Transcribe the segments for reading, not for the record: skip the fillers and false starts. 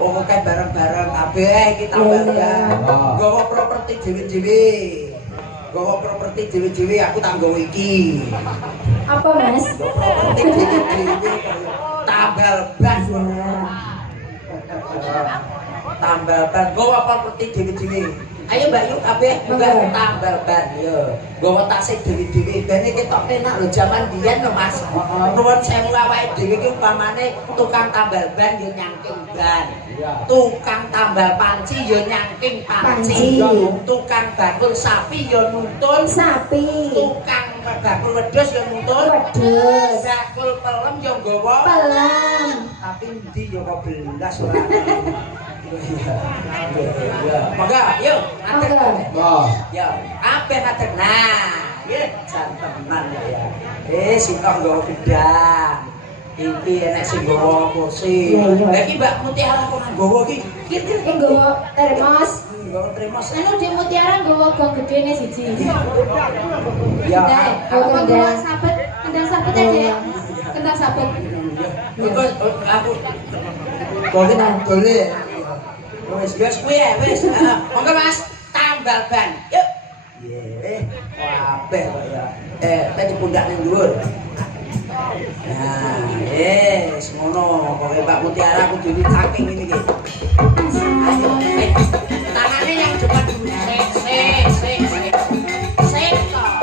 Pokoke bareng-bareng kabeh kita bareng. Nggawa properti dhewe-dhewe. Nggawa properti dhewe-dhewe aku tak nggawa iki. Apa, Mas? Properti dhewe-dhewe tambal ban. Tambal ban nggawa properti dhewe-dhewe. Ayo Mbak yuk kabeh juga tambal ban yo. Nggawa tasik dhewe-dhewe ben ketok penak lho jaman biyen lho Mas. Nuwun sewu awake dhewe iki umpamane tukang tambal ban yo nyangking ban. Tukang tambal panci yo nyangking panci. Tukang bakul sapi yo nuntun sapi. Tukang bakul wedhus yo nuntun wedhus. Bakul pelem yo nggawa pelem. Tapi endi yo kok belas ora. Monggo, yuk, atur. Ya, kabeh atur. Nah, nggih, jantenan ya. Sing nggawa gedang. Iki enek sing nggawa kursi. Lah iki Mbak Mutiara kok nggawa iki? Iki nggawa termos. Nggawa termos. Anu di Mutiara nggawa gong gedene siji. Ya, apa nggawa sabet, kendang sabet aja. Kendang sabet. Iku aku boleh. Wis kuwi ya, wis. Monggo Mas, tambal ban. Yuk. Nggih, kabeh kok ya. Tadi pundak ning dhuwur. Nah, semono pokoke Pak Mutiara kudu saking ini iki. Ayo, tangane yang depan dulu. Sik. Sik toh.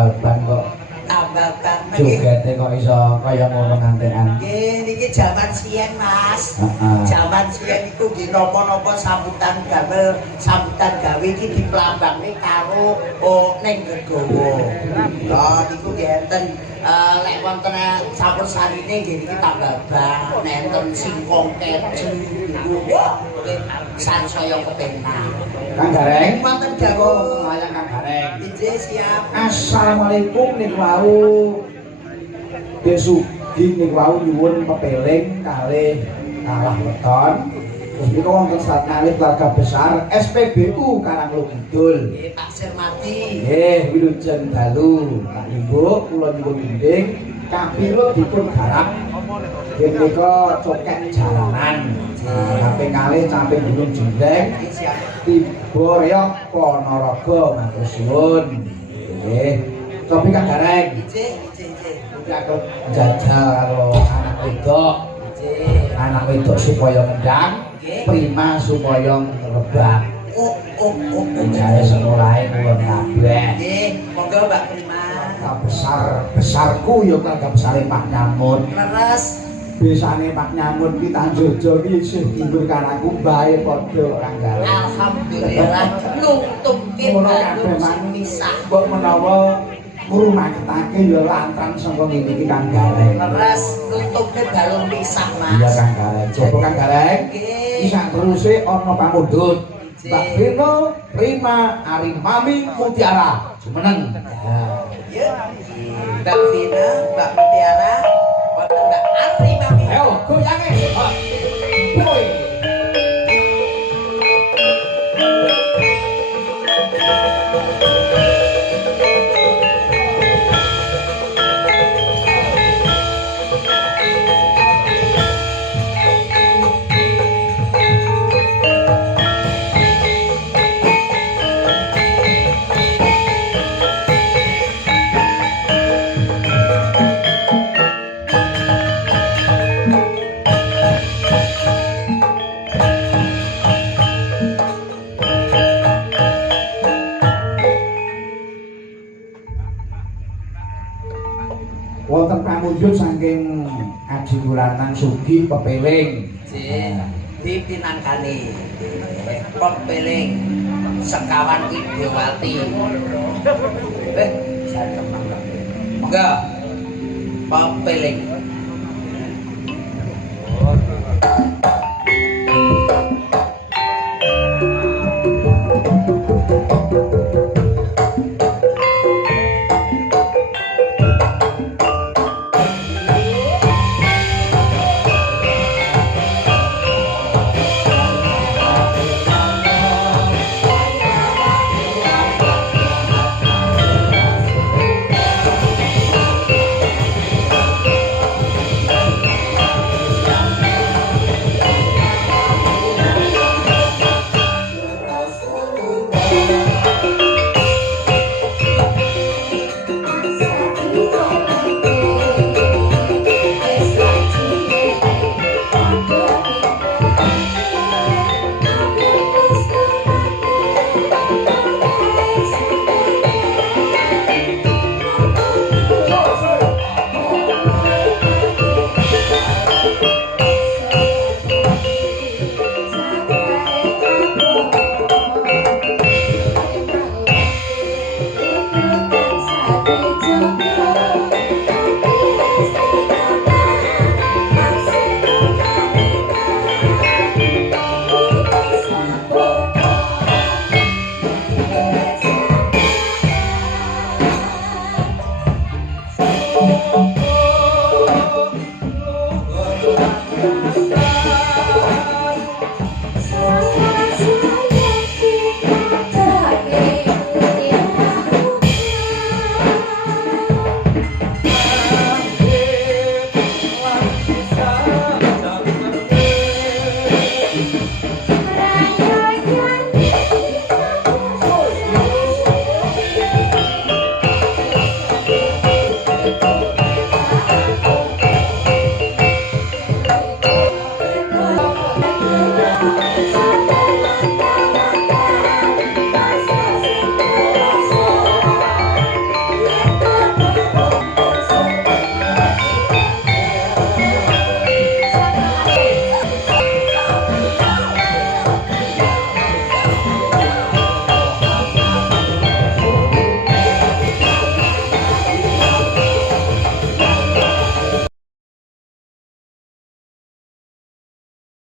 tambal ban kok. Tambal ban. Jogete kok iso kaya ngono ngantekan. Nggih, niki jaman siyen, Mas. Heeh. Jaman siyen iku nggih napa-napa sambutan gawe iki diplambangne karo ning Gegowo. Lah niku nggih enten lek wonten campur sarine nggih niki tambal ban, enten singkong keju niku sansaya kepenak. Kang Gareng, Wonten dawuh wayang Kang Gareng. Nggih siap. Assalamualaikum niku wau. Desugi niku wau nyuwun pepeling kalih kalah weton. Terus niku wonten satkalih keluarga besar SPBU Karanglo Kidul. Nggih Pak Sirmadi. Nggih, wilujeng dalu. Pak Ibu kula nyuwun gending kapira dipun garap. Nggih menika cokek jalanan. Kaping kalih caping gunung jendeng. Nggih siap. Tiba reok Ponorogo matur suwun. Nggih. Tapi Kang Gareng, Nggih. iki aku jajal karo anak wedok. Nggih. Anak wedok supaya ngendang, Nggih. prima supaya ngelebak. Oh. Jare sekolahe kula kabeh. Nggih, monggo Mbak Prima. Keluarga besarku ya keluarga besare Pak Nyamut. Leres. Biasane Pak Nyamut ki Tanjojo ki isih timbul karaku bae padha Kang Gareng. Alhamdulillah nungtuke Ngono baru kabeh sing manut. pisah. Mbok menawa ngrumaketake ya lantang saka ngene iki Kang Gareng. Leres nungtuke balung pisah, Mas. Iya Kang Gareng. Coba Kang Gareng. Nggih. Isa teruse ana pamundhut. Nggih. Mbak Bino, Prima, Ari Mami, Mutiara. Jumeneng. Ya. Mbak Vina, Mbak Mutiara, wonten Mbak Ari Mami. Ayo goyange. Boy. Wonten pamundhut saking Aji Kulanang Sugi pepeling. Nggih. Dipinangkani pepeling sekawan Idewati. Saya monggo. Pepeling.